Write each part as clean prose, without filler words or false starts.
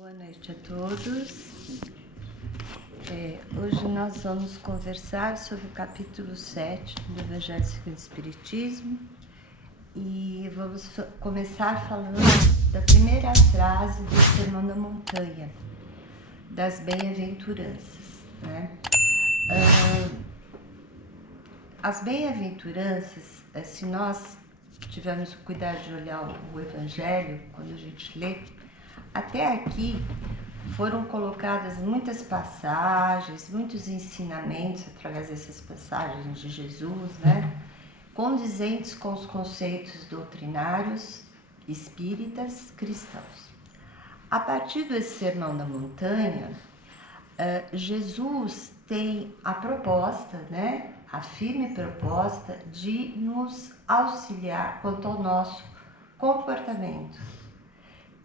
Boa noite a todos. Hoje nós vamos conversar sobre o capítulo 7 do Evangelho segundo o Espiritismo e vamos começar falando da primeira frase do Sermão da Montanha, das bem-aventuranças, né? As bem-aventuranças, se nós tivermos o cuidado de olhar o Evangelho, quando a gente lê, até aqui foram colocadas muitas passagens, muitos ensinamentos através dessas passagens de Jesus, né? Condizentes com os conceitos doutrinários espíritas cristãos. A partir desse Sermão da Montanha, Jesus tem a proposta, né? A firme proposta de nos auxiliar quanto ao nosso comportamento,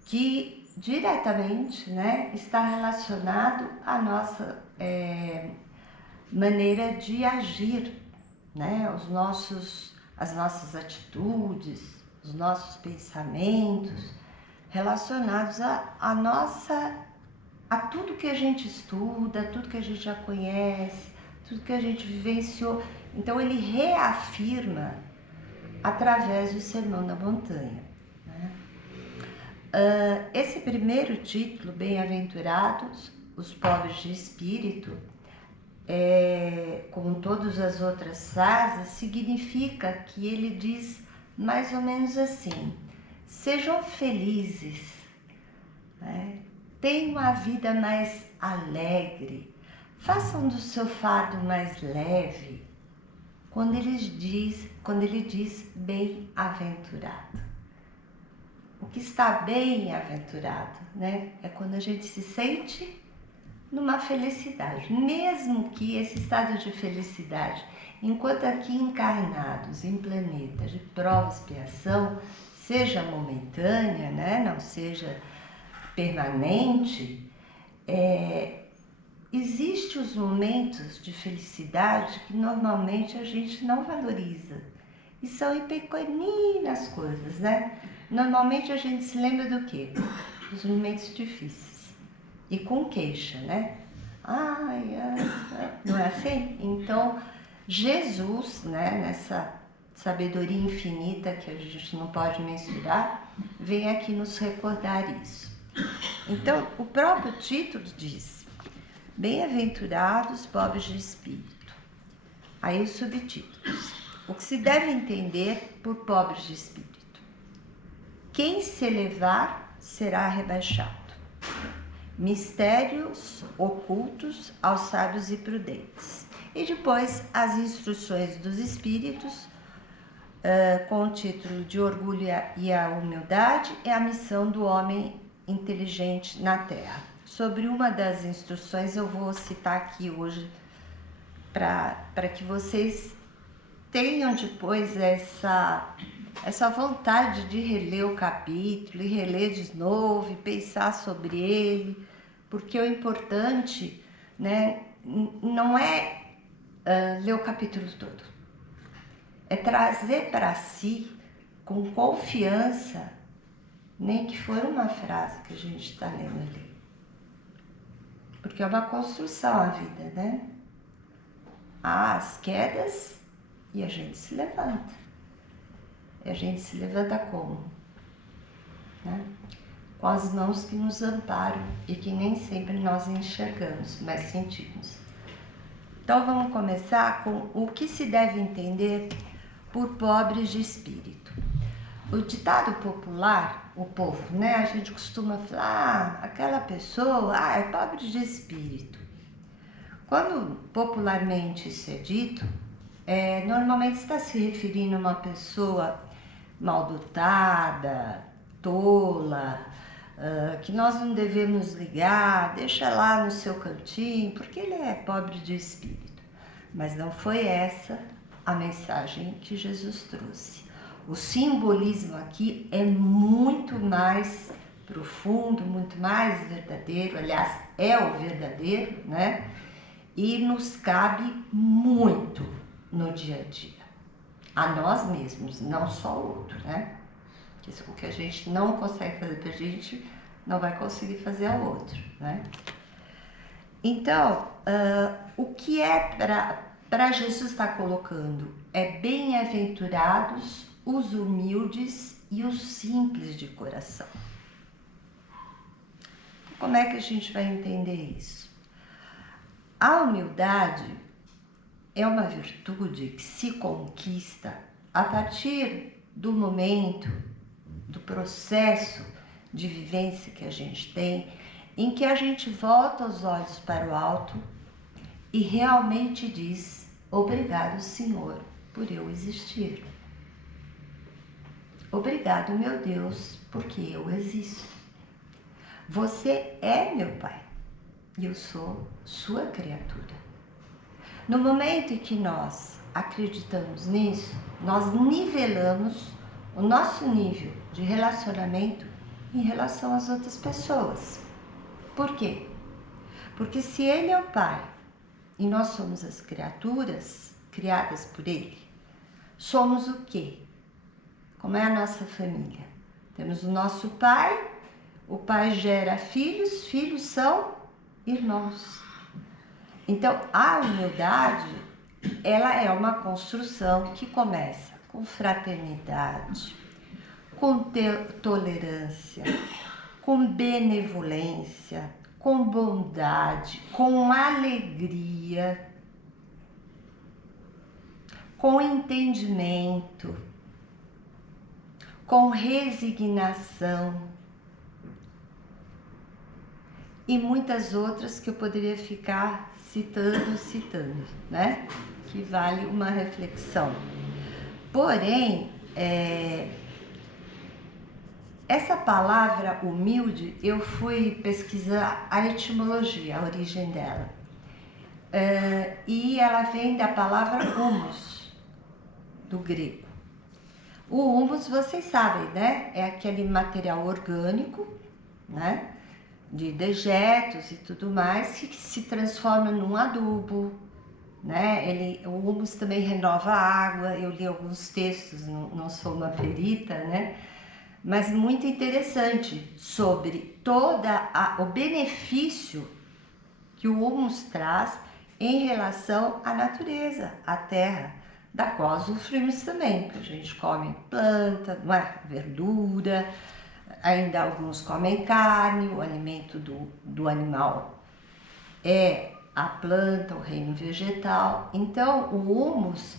que diretamente, né, está relacionado à nossa maneira de agir, né, as nossas atitudes, os nossos pensamentos, relacionados a tudo que a gente estuda, tudo que a gente já conhece, tudo que a gente vivenciou. Então ele reafirma através do Sermão da Montanha. Esse primeiro título, Bem-aventurados os pobres de espírito, como todas as outras frases, significa que ele diz mais ou menos assim: sejam felizes, né? Tenham uma vida mais alegre, façam do seu fardo mais leve, quando ele diz bem-aventurado. O que está bem-aventurado, né? É quando a gente se sente numa felicidade, mesmo que esse estado de felicidade, enquanto aqui encarnados em planeta de prova e expiação, seja momentânea, né? Não seja permanente, existem os momentos de felicidade que normalmente a gente não valoriza. E são em pequeninas coisas, né? Normalmente a gente se lembra do quê? Dos momentos difíceis. E com queixa, né? Não é assim? Então, Jesus, né, nessa sabedoria infinita que a gente não pode mensurar, vem aqui nos recordar isso. Então, o próprio título diz: Bem-aventurados pobres de espírito. Aí os subtítulos: o que se deve entender por pobres de espírito? Quem se elevar será rebaixado. Mistérios ocultos aos sábios e prudentes. E depois as instruções dos espíritos, com o título de Orgulho e a Humildade é a missão do homem inteligente na Terra. Sobre uma das instruções eu vou citar aqui hoje para que vocês tenham depois essa vontade de reler o capítulo e reler de novo e pensar sobre ele, porque o importante, né, não é ler o capítulo todo, é trazer para si com confiança, nem que for uma frase que a gente está lendo ali, porque é uma construção a vida, né? Há as quedas e a gente se levanta. E a gente se levanta como? Né? Com as mãos que nos amparam e que nem sempre nós enxergamos, mas sentimos. Então vamos começar com o que se deve entender por pobres de espírito. O ditado popular, o povo, né? A gente costuma falar, aquela pessoa, é pobre de espírito. Quando popularmente isso é dito, normalmente está se referindo a uma pessoa mal dotada, tola, que nós não devemos ligar, deixa lá no seu cantinho, porque ele é pobre de espírito. Mas não foi essa a mensagem que Jesus trouxe. O simbolismo aqui é muito mais profundo, muito mais verdadeiro, aliás, é o verdadeiro, né? E nos cabe muito no dia a dia. A nós mesmos, não só o outro, né? Isso que a gente não consegue fazer pra gente, não vai conseguir fazer ao outro, né? Então, o que é para Jesus estar colocando? É bem-aventurados os humildes e os simples de coração. Como é que a gente vai entender isso? A humildade é uma virtude que se conquista a partir do momento, do processo de vivência que a gente tem, em que a gente volta os olhos para o alto e realmente diz: obrigado, Senhor, por eu existir. Obrigado, meu Deus, porque eu existo. Você é meu Pai e eu sou sua criatura. No momento em que nós acreditamos nisso, nós nivelamos o nosso nível de relacionamento em relação às outras pessoas. Por quê? Porque se Ele é o Pai e nós somos as criaturas criadas por Ele, somos o quê? Como é a nossa família? Temos o nosso Pai, o Pai gera filhos, filhos são irmãos. Então, a humildade, ela é uma construção que começa com fraternidade, com tolerância, com benevolência, com bondade, com alegria, com entendimento, com resignação e muitas outras que eu poderia ficar citando, né? Que vale uma reflexão. Porém, essa palavra humilde, eu fui pesquisar a etimologia, a origem dela. E ela vem da palavra humus, do grego. O humus, vocês sabem, né? É aquele material orgânico, né? De dejetos e tudo mais, que se transforma num adubo, né? O humus também renova a água. Eu li alguns textos, não sou uma perita, né? Mas muito interessante sobre o benefício que o humus traz em relação à natureza, à terra, da qual usufruímos também, porque a gente come planta, não é? Verdura, ainda alguns comem carne, o alimento do animal é a planta, o reino vegetal. Então, o humus,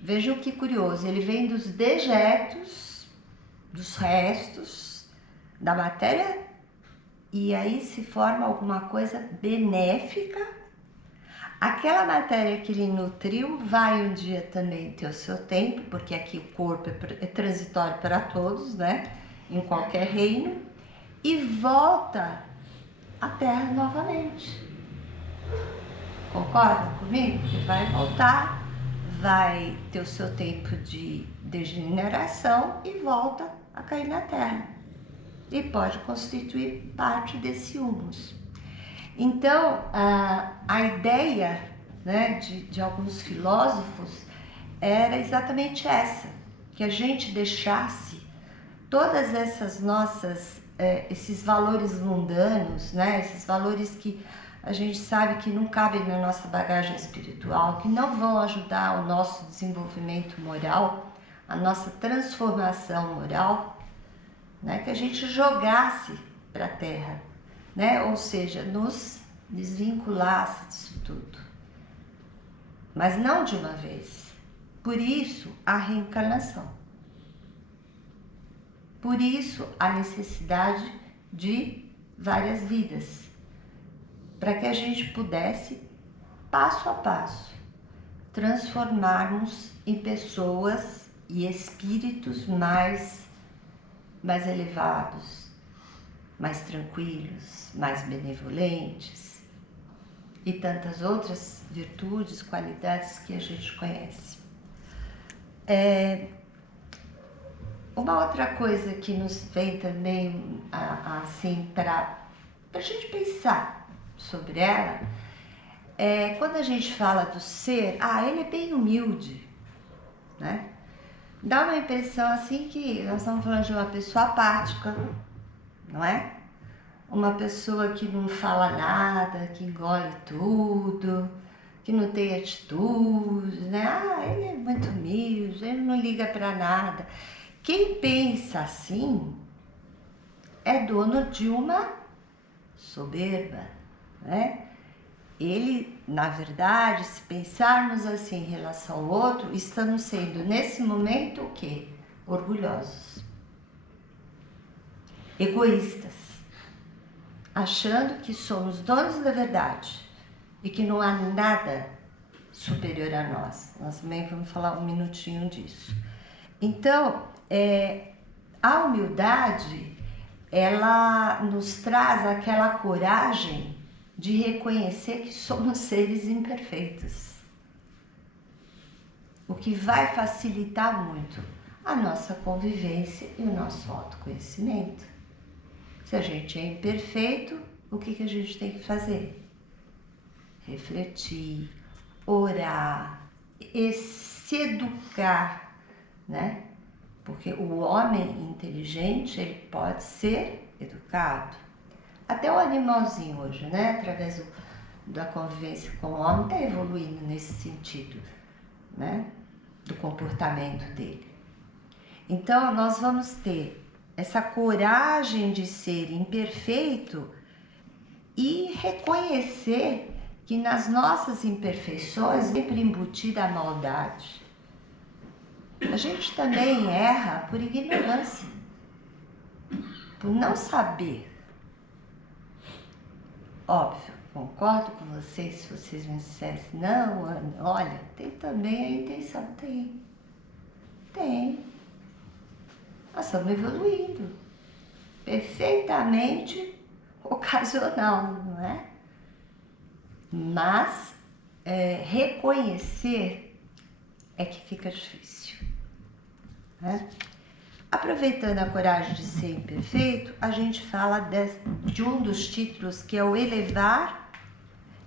vejam que curioso, ele vem dos dejetos, dos restos da matéria, e aí se forma alguma coisa benéfica. Aquela matéria que ele nutriu vai um dia também ter o seu tempo, porque aqui o corpo é transitório para todos, né? Em qualquer reino, e volta à terra novamente. Concordam comigo? Que vai voltar, vai ter o seu tempo de degeneração e volta a cair na terra. E pode constituir parte desse humus. Então, a ideia, né, de alguns filósofos era exatamente essa, que a gente deixasse todas essas nossas, esses valores mundanos, né, esses valores que a gente sabe que não cabem na nossa bagagem espiritual, que não vão ajudar o nosso desenvolvimento moral, a nossa transformação moral, né, que a gente jogasse para a Terra, né, ou seja, nos desvinculasse disso tudo. Mas não de uma vez. Por isso, a reencarnação. Por isso, a necessidade de várias vidas, para que a gente pudesse, passo a passo, transformarmos em pessoas e espíritos mais elevados, mais tranquilos, mais benevolentes e tantas outras virtudes, qualidades que a gente conhece. Uma outra coisa que nos vem também assim para a gente pensar sobre ela é quando a gente fala do ser, ele é bem humilde, né? Dá uma impressão assim que nós estamos falando de uma pessoa apática, não é? uma pessoa que não fala nada, que engole tudo, que não tem atitude, né? Ele é muito humilde, ele não liga para nada. Quem pensa assim é dono de uma soberba, né? Ele, na verdade, se pensarmos assim em relação ao outro, estamos sendo, nesse momento, o quê? Orgulhosos, egoístas, achando que somos donos da verdade e que não há nada superior a nós. Nós também vamos falar um minutinho disso. Então, a humildade, ela nos traz aquela coragem de reconhecer que somos seres imperfeitos, o que vai facilitar muito a nossa convivência e o nosso autoconhecimento. Se a gente é imperfeito, o que a gente tem que fazer? Refletir, orar, e se educar, né? Porque o homem inteligente, ele pode ser educado. Até o animalzinho hoje, né? Através da convivência com o homem, está evoluindo nesse sentido, né? Do comportamento dele. Então, nós vamos ter essa coragem de ser imperfeito e reconhecer que nas nossas imperfeições sempre embutida a maldade. A gente também erra por ignorância, por não saber. Óbvio, concordo com vocês se vocês me dissessem, não, Ana, olha, tem também a intenção. Tem. Nós estamos evoluindo. Perfeitamente ocasional, não é? Mas reconhecer é que fica difícil, né? Aproveitando a coragem de ser imperfeito, a gente fala de um dos títulos que é o elevar.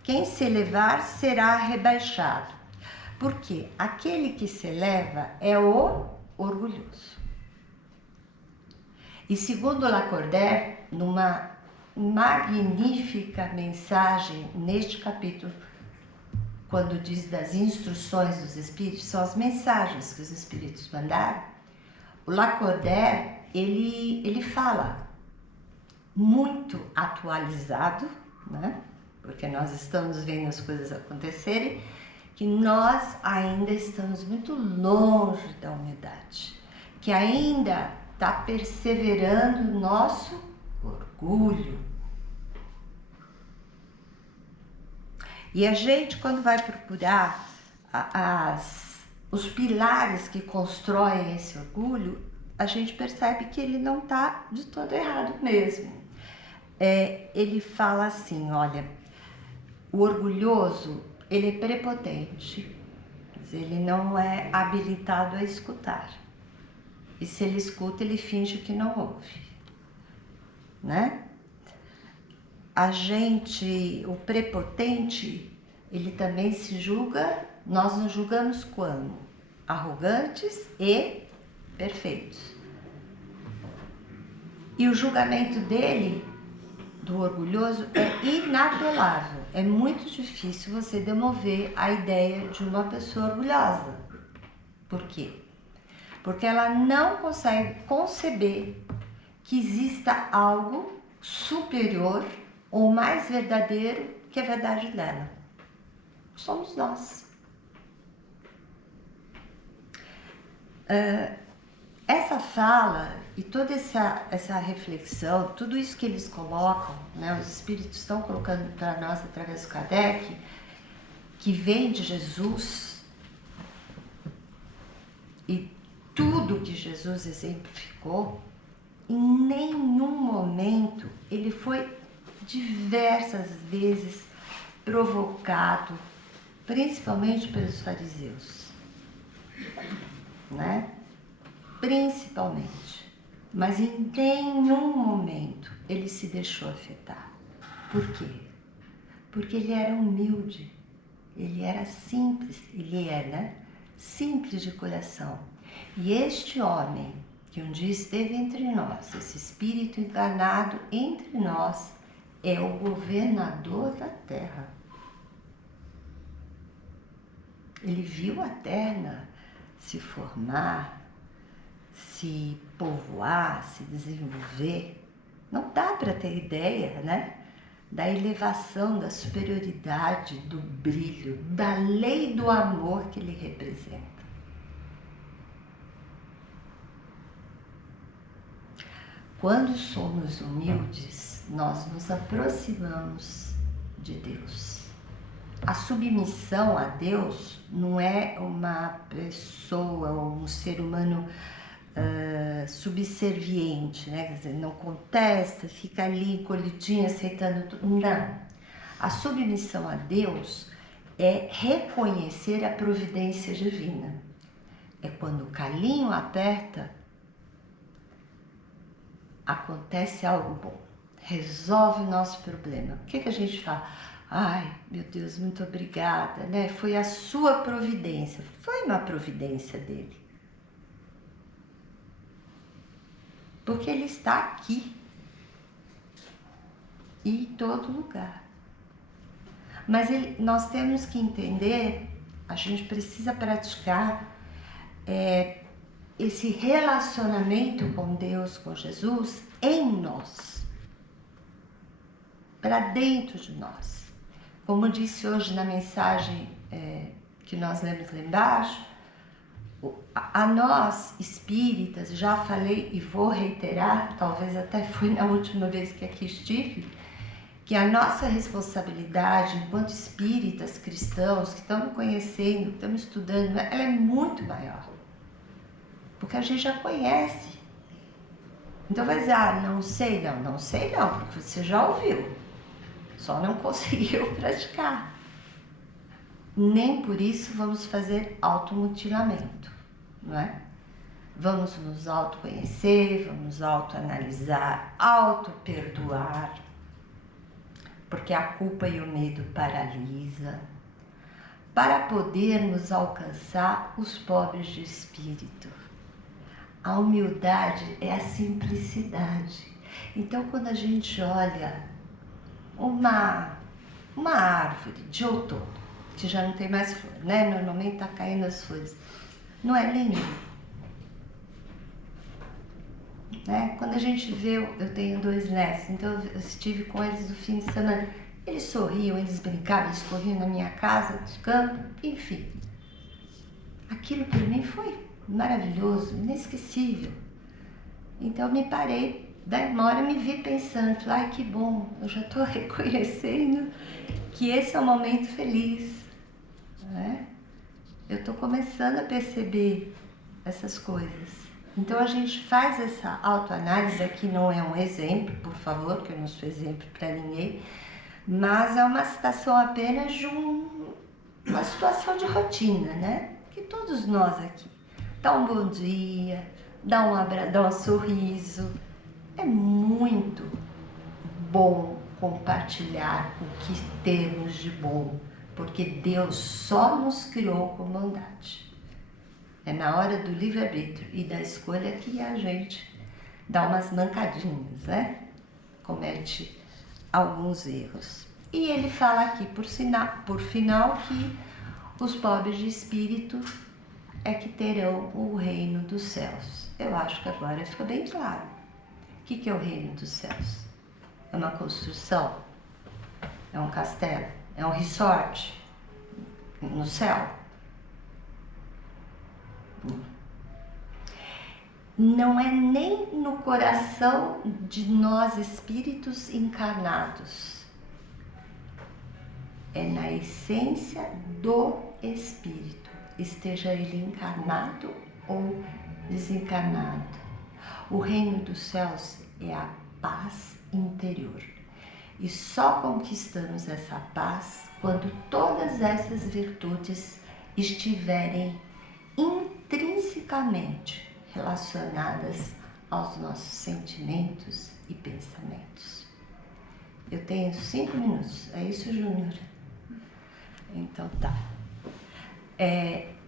Quem se elevar será rebaixado. Porque aquele que se eleva é o orgulhoso. E segundo Lacordaire, numa magnífica mensagem neste capítulo, quando diz das instruções dos espíritos, são as mensagens que os espíritos mandaram, o Lacordaire, ele fala muito atualizado, né? Porque nós estamos vendo as coisas acontecerem, que nós ainda estamos muito longe da humildade, que ainda está perseverando o nosso orgulho. E a gente, quando vai procurar os pilares que constroem esse orgulho, a gente percebe que ele não está de todo errado mesmo. Ele fala assim, olha, o orgulhoso, ele é prepotente, mas ele não é habilitado a escutar. E se ele escuta, ele finge que não ouve, né? O prepotente, ele também se julga, nós nos julgamos como? Arrogantes e perfeitos. E o julgamento dele, do orgulhoso, é inapelável. É muito difícil você demover a ideia de uma pessoa orgulhosa. Por quê? Porque ela não consegue conceber que exista algo superior ou mais verdadeiro que a verdade dela. Somos nós. Essa fala e toda essa reflexão, tudo isso que eles colocam, né, os espíritos estão colocando para nós através do Kardec, que vem de Jesus, e tudo que Jesus exemplificou, em nenhum momento ele foi diversas vezes provocado, principalmente pelos fariseus, né? Principalmente. Mas em nenhum momento ele se deixou afetar. Por quê? Porque ele era humilde, ele era simples, ele era simples de coração. E este homem que um dia esteve entre nós, esse espírito encarnado entre nós, é o governador da Terra. Ele viu a Terra se formar, se povoar, se desenvolver. Não dá para ter ideia, né? Da elevação, da superioridade, do brilho, da lei do amor que ele representa. Quando somos humildes, nós nos aproximamos de Deus. A submissão a Deus não é uma pessoa ou um ser humano subserviente, né? Quer dizer, não contesta, fica ali encolhidinho, aceitando tudo. Não. A submissão a Deus é reconhecer a providência divina. É quando o calinho aperta, acontece algo bom, resolve o nosso problema. O que a gente fala? Ai, meu Deus, muito obrigada, né? Foi a sua providência. Foi uma providência dele. Porque ele está aqui e em todo lugar. Mas nós temos que entender, a gente precisa praticar esse relacionamento com Deus, com Jesus, em nós, para dentro de nós. Como disse hoje na mensagem que nós lemos lá embaixo, a nós espíritas, já falei e vou reiterar, talvez até foi na última vez que aqui estive, que a nossa responsabilidade enquanto espíritas cristãos que estamos conhecendo, que estamos estudando, ela é muito maior. Porque a gente já conhece. Então vai dizer, não sei não, porque você já ouviu, só não conseguiu praticar. Nem por isso vamos fazer automutilamento, não é? Vamos nos autoconhecer, vamos autoanalisar, autoperdoar, porque a culpa e o medo paralisa, para podermos alcançar os pobres de espírito. A humildade é a simplicidade. Então, quando a gente olha uma árvore de outono, que já não tem mais flor, né? Normalmente tá caindo as folhas. Não é lindo? Né? Quando a gente vê, eu tenho 2 netos, então eu estive com eles no fim de semana. Eles sorriam, eles brincavam, eles corriam na minha casa, de campo, enfim. Aquilo para mim foi maravilhoso, inesquecível. Então eu me parei, daí uma hora eu me vi pensando, falei, ai que bom, eu já estou reconhecendo que esse é um momento feliz. Né? Eu estou começando a perceber essas coisas. Então a gente faz essa autoanálise, aqui não é um exemplo, por favor, que eu não sou exemplo para ninguém, mas é uma citação apenas de uma situação de rotina, né? Que todos nós aqui, dá um bom dia, dá um abraço, dá um sorriso, é muito bom compartilhar o que temos de bom, porque Deus só nos criou com bondade. É na hora do livre-arbítrio e da escolha que a gente dá umas mancadinhas, né? Comete alguns erros. E ele fala aqui, por final, que os pobres de espírito é que terão o reino dos céus. Eu acho que agora fica bem claro. O que é o reino dos céus? É uma construção? É um castelo? É um resort no céu? Não é nem no coração de nós espíritos encarnados. É na essência do espírito, esteja ele encarnado ou desencarnado. O reino dos céus é a paz interior. E só conquistamos essa paz quando todas essas virtudes estiverem intrinsecamente relacionadas aos nossos sentimentos e pensamentos. Eu tenho 5 minutos, é isso, Júnior? Então tá.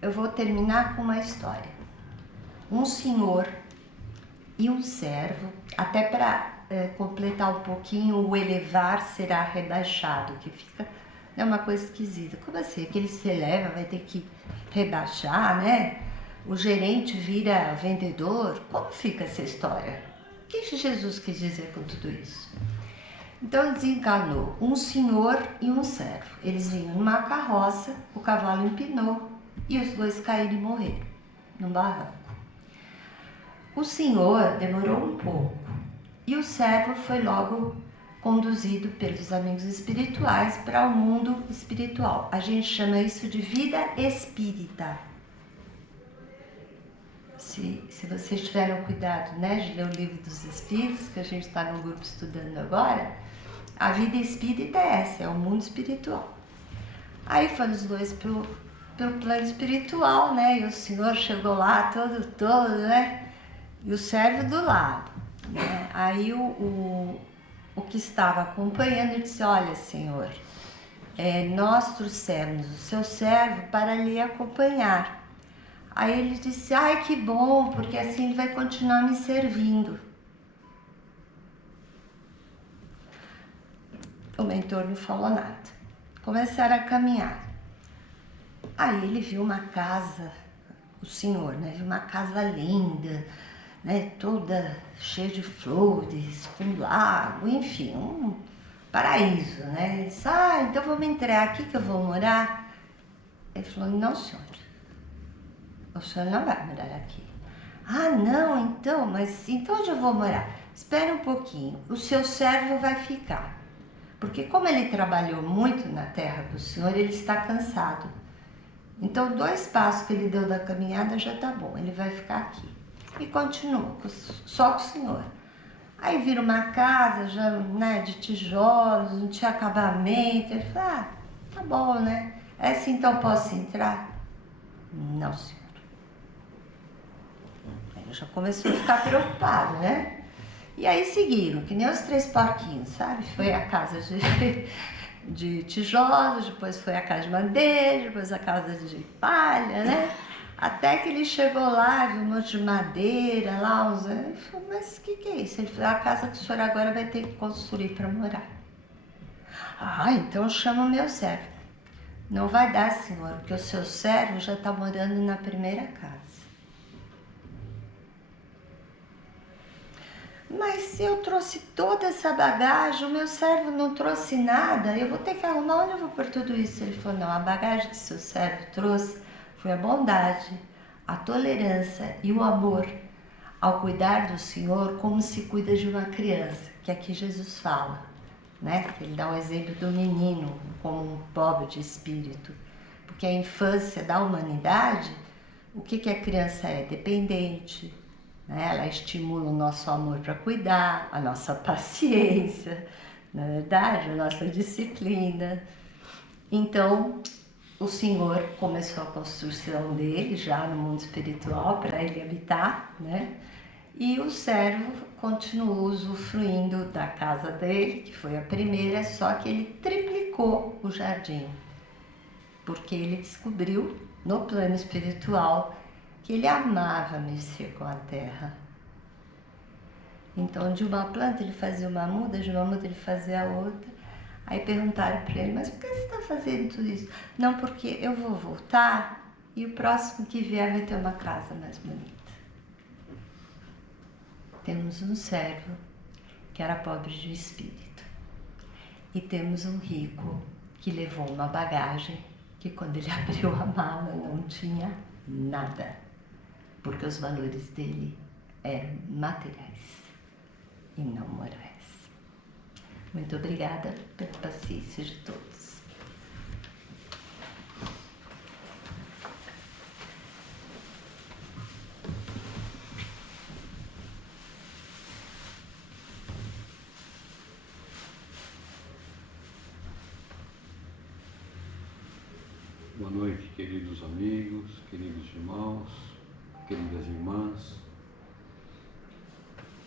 Eu vou terminar com uma história. Um senhor e um servo, até para completar um pouquinho, o elevar será rebaixado, que fica uma coisa esquisita. Como assim? Aquele que se eleva vai ter que rebaixar, né? O gerente vira vendedor. Como fica essa história? O que Jesus quis dizer com tudo isso? Então desencarnou um senhor e um servo. Eles vinham numa carroça, o cavalo empinou e os dois caíram e morreram num barranco. O senhor demorou um pouco e o servo foi logo conduzido pelos amigos espirituais para o mundo espiritual. A gente chama isso de vida espírita. Se vocês tiveram cuidado, né, de ler o livro dos Espíritos, que a gente está no grupo estudando agora, a vida espírita é essa, é o mundo espiritual. Aí foram os dois pelo plano espiritual, né, e o senhor chegou lá todo, né, e o servo do lado, né. Aí o que estava acompanhando disse: olha, senhor, nós trouxemos o seu servo para lhe acompanhar. Aí ele disse: ai, que bom, porque assim ele vai continuar me servindo. O mentor não falou nada. Começaram a caminhar. Aí ele viu uma casa, o senhor, né? Viu uma casa linda, né? Toda cheia de flores, com lago, enfim, um paraíso, né? Ele disse: ah, então vamos entrar aqui que eu vou morar. Ele falou: não, senhor. O senhor não vai morar aqui. Ah, não, então, mas então onde eu vou morar? Espera um pouquinho, o seu servo vai ficar. Porque como ele trabalhou muito na terra do senhor, ele está cansado. Então, 2 passos que ele deu da caminhada já tá bom, ele vai ficar aqui. E continuou, só com o senhor. Aí vira uma casa já, né, de tijolos, não tinha acabamento. Ele falou: ah, tá bom, né? É assim, então posso entrar? Não, senhor. Ele já começou a ficar preocupado, né? E aí seguiram, que nem os 3 porquinhos, sabe? Foi a casa de tijolos, depois foi a casa de madeira, depois a casa de palha, né? Até que ele chegou lá, viu um monte de madeira lá, ele falou: mas o que é isso? Ele falou: a casa que o senhor agora vai ter que construir para morar. Ah, então chama o meu servo. Não vai dar, senhor, porque o seu servo já está morando na primeira casa. Mas se eu trouxe toda essa bagagem, o meu servo não trouxe nada, eu vou ter que arrumar onde eu vou pôr tudo isso. Ele falou: não, a bagagem que seu servo trouxe foi a bondade, a tolerância e o amor ao cuidar do Senhor como se cuida de uma criança, que aqui Jesus fala, né? Ele dá o exemplo do menino como um pobre de espírito, porque a infância da humanidade, o que a criança é? Dependente. Ela estimula o nosso amor para cuidar, a nossa paciência, na verdade, a nossa disciplina. Então, o Senhor começou a construção dele já no mundo espiritual para ele habitar, né? E o servo continuou usufruindo da casa dele, que foi a primeira, só que ele triplicou o jardim, porque ele descobriu no plano espiritual que ele amava mexer com a terra. Então, de uma planta ele fazia uma muda, de uma muda ele fazia a outra. Aí perguntaram para ele: mas por que você está fazendo tudo isso? Não, porque eu vou voltar e o próximo que vier vai ter uma casa mais bonita. Temos um servo que era pobre de espírito. E temos um rico que levou uma bagagem que quando ele abriu a mala não tinha nada. Porque os valores dele eram materiais e não morais. Muito obrigada pela paciência de todos. Boa noite, queridos amigos, queridos irmãos, queridas irmãs.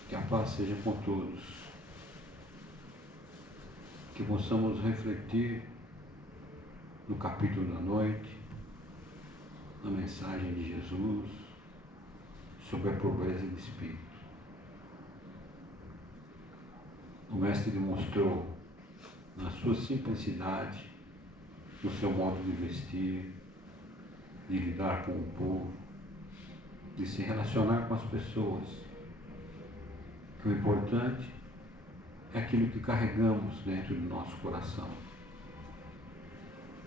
Que a paz seja com todos. Que possamos refletir no capítulo da noite, na mensagem de Jesus sobre a pobreza de espírito. o Mestre demonstrou na sua simplicidade, no seu modo de vestir, de lidar com o povo, de se relacionar com as pessoas, que o importante é aquilo que carregamos dentro do nosso coração.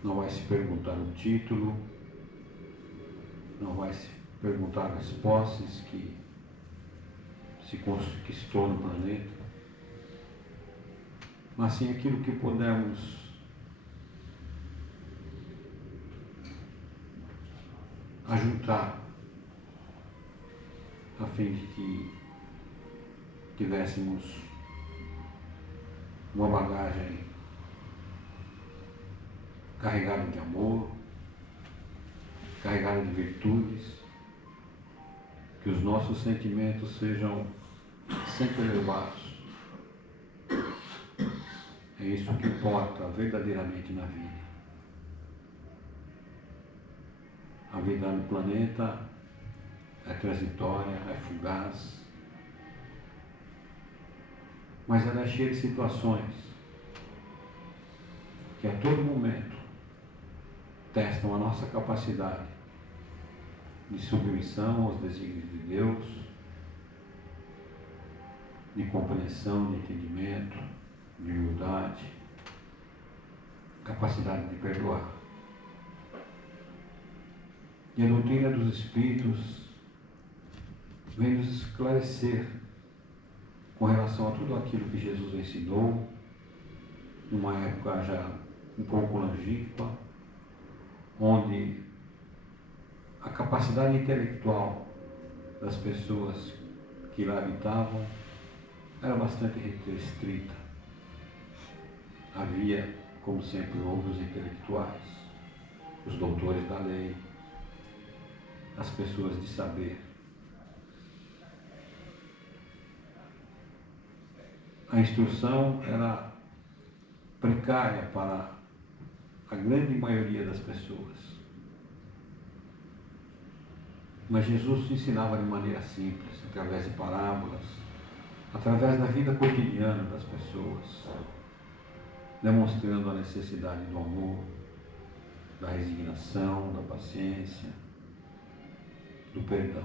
Não vai se perguntar o título, não vai se perguntar as posses que se conquistou no planeta, mas sim aquilo que pudermos ajuntar a fim de que tivéssemos uma bagagem carregada de amor, carregada de virtudes, que os nossos sentimentos sejam sempre elevados. É isso que importa verdadeiramente na vida. A vida no planeta é transitória, é fugaz, mas ela é cheia de situações que a todo momento testam a nossa capacidade de submissão aos desígnios de Deus, de compreensão, de entendimento, de humildade, capacidade de perdoar. E a doutrina dos Espíritos vem nos esclarecer com relação a tudo aquilo que Jesus ensinou, numa época já um pouco longínqua, onde a capacidade intelectual das pessoas que lá habitavam era bastante restrita. Havia, como sempre houve, os intelectuais, os doutores da lei, as pessoas de saber. A instrução era precária para a grande maioria das pessoas. Mas Jesus ensinava de maneira simples, através de parábolas, através da vida cotidiana das pessoas, demonstrando a necessidade do amor, da resignação, da paciência, do perdão.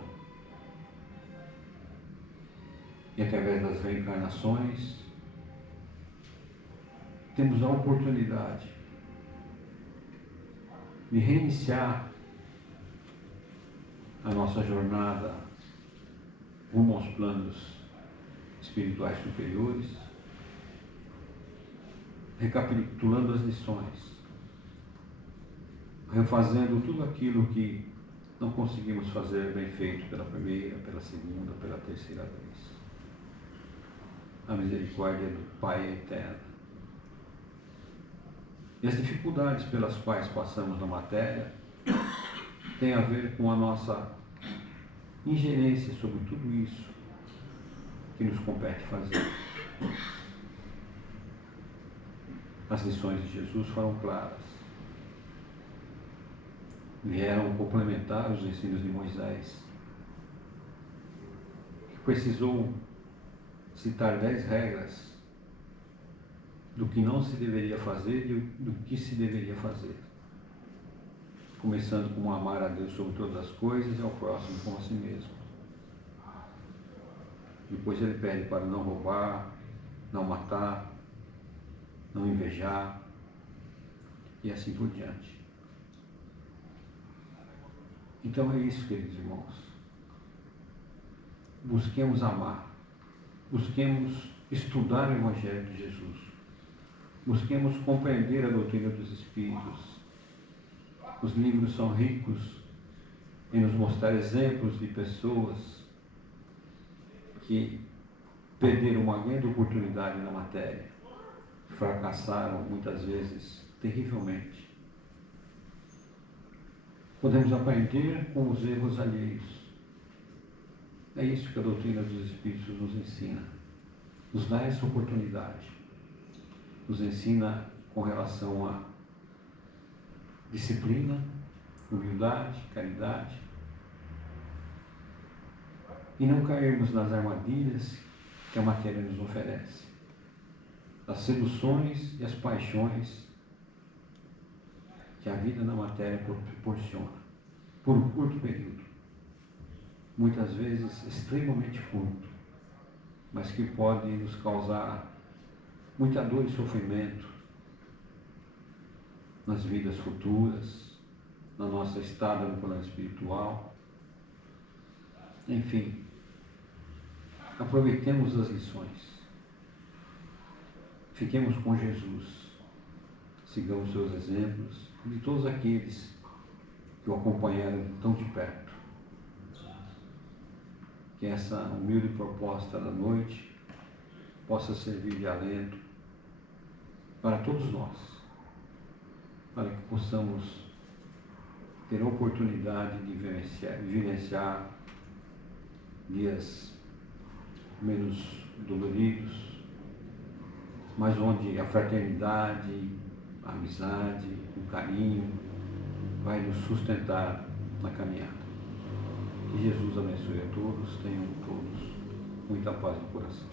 E através das reencarnações, temos a oportunidade de reiniciar a nossa jornada rumo aos planos espirituais superiores, recapitulando as lições, refazendo tudo aquilo que não conseguimos fazer bem feito pela primeira, pela segunda, pela terceira vez. A misericórdia do Pai é eterna. E as dificuldades pelas quais passamos na matéria têm a ver com a nossa ingerência sobre tudo isso que nos compete fazer. As lições de Jesus foram claras. Vieram complementar os ensinos de Moisés, que precisou citar 10 regras do que não se deveria fazer e do que se deveria fazer. Começando com amar a Deus sobre todas as coisas e ao próximo como a si mesmo. Depois ele pede para não roubar, não matar, não invejar e assim por diante. Então é isso, queridos irmãos. Busquemos amar, busquemos estudar o Evangelho de Jesus, busquemos compreender a doutrina dos Espíritos. Os livros são ricos em nos mostrar exemplos de pessoas que perderam uma grande oportunidade na matéria, fracassaram muitas vezes terrivelmente. Podemos aprender com os erros alheios. É isso que a doutrina dos Espíritos nos ensina. Nos dá essa oportunidade. Nos ensina com relação a disciplina, humildade, caridade. E não cairmos nas armadilhas que a matéria nos oferece. das seduções e as paixões que a vida na matéria proporciona, por um curto período, muitas vezes extremamente curto, mas que pode nos causar muita dor e sofrimento nas vidas futuras, na nossa estada no plano espiritual. Enfim, aproveitemos as lições, fiquemos com Jesus, sigamos seus exemplos e de todos aqueles que o acompanharam tão de perto. Que essa humilde proposta da noite possa servir de alento para todos nós, para que possamos ter a oportunidade de vivenciar dias menos doloridos, mas onde a fraternidade, a amizade, o carinho vai nos sustentar na caminhada. Que Jesus abençoe a todos, tenham todos muita paz no coração.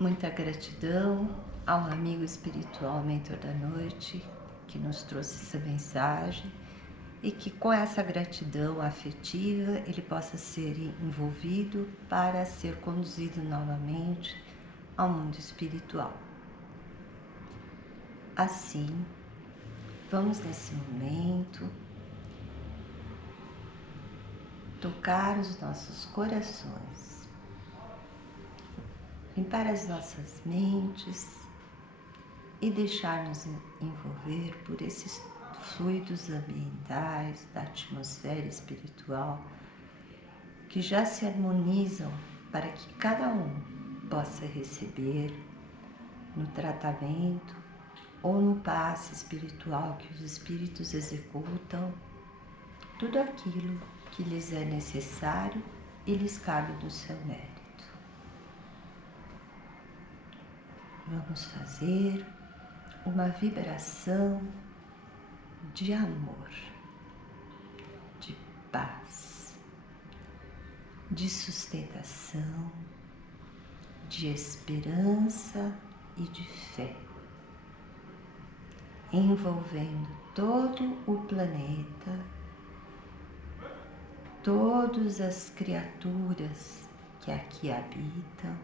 Muita gratidão ao amigo espiritual mentor da noite que nos trouxe essa mensagem e que com essa gratidão afetiva ele possa ser envolvido para ser conduzido novamente ao mundo espiritual. Assim, vamos nesse momento tocar os nossos corações, limpar as nossas mentes e deixar-nos envolver por esses fluidos ambientais da atmosfera espiritual que já se harmonizam para que cada um possa receber no tratamento ou no passe espiritual que os espíritos executam tudo aquilo que lhes é necessário e lhes cabe do seu mérito. Vamos fazer uma vibração de amor, de paz, de sustentação, de esperança e de fé, envolvendo todo o planeta, todas as criaturas que aqui habitam,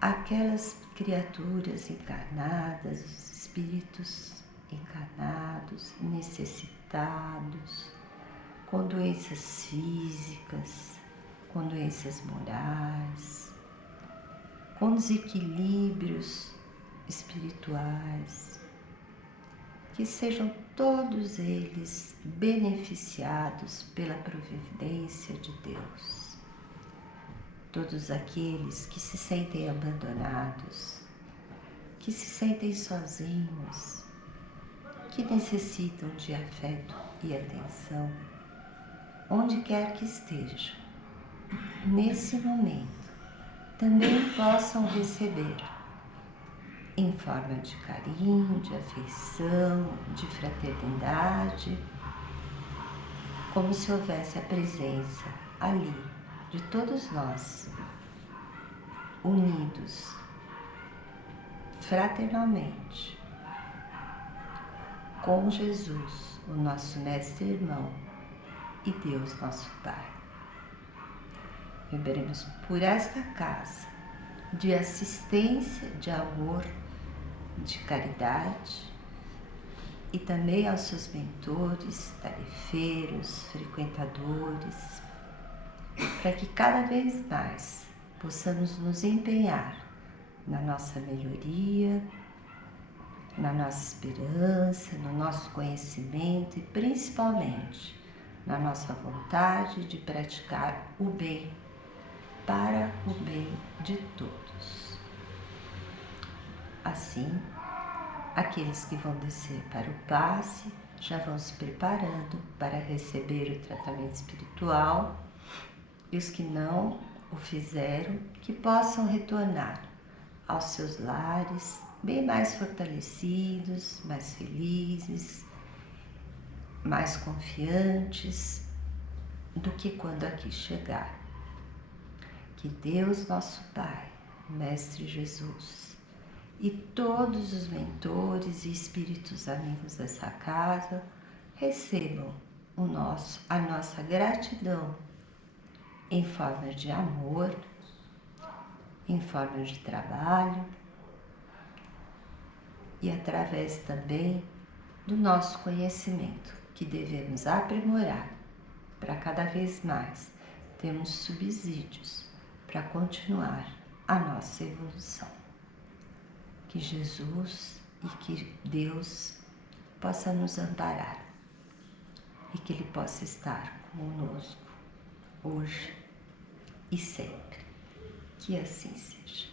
aquelas criaturas encarnadas, os espíritos encarnados, necessitados, com doenças físicas, com doenças morais, com desequilíbrios espirituais, que sejam todos eles beneficiados pela providência de Deus. Todos aqueles que se sentem abandonados, que se sentem sozinhos, que necessitam de afeto e atenção, onde quer que estejam, nesse momento, também possam receber em forma de carinho, de afeição, de fraternidade, como se houvesse a presença ali de todos nós, unidos fraternalmente com Jesus, o nosso mestre irmão, e Deus, nosso Pai. Vibremos por esta casa de assistência, de amor, de caridade, e também aos seus mentores, tarefeiros, frequentadores, para que cada vez mais possamos nos empenhar na nossa melhoria, na nossa esperança, no nosso conhecimento e principalmente na nossa vontade de praticar o bem para o bem de todos. Assim, aqueles que vão descer para o passe já vão se preparando para receber o tratamento espiritual, e os que não o fizeram, que possam retornar aos seus lares bem mais fortalecidos, mais felizes, mais confiantes do que quando aqui chegar. Que Deus, nosso Pai, Mestre Jesus e todos os mentores e espíritos amigos dessa casa recebam a nossa gratidão em forma de amor, em forma de trabalho e através também do nosso conhecimento, que devemos aprimorar para cada vez mais termos subsídios para continuar a nossa evolução. Que Jesus e que Deus possa nos amparar e que Ele possa estar conosco hoje e sempre. Que assim seja.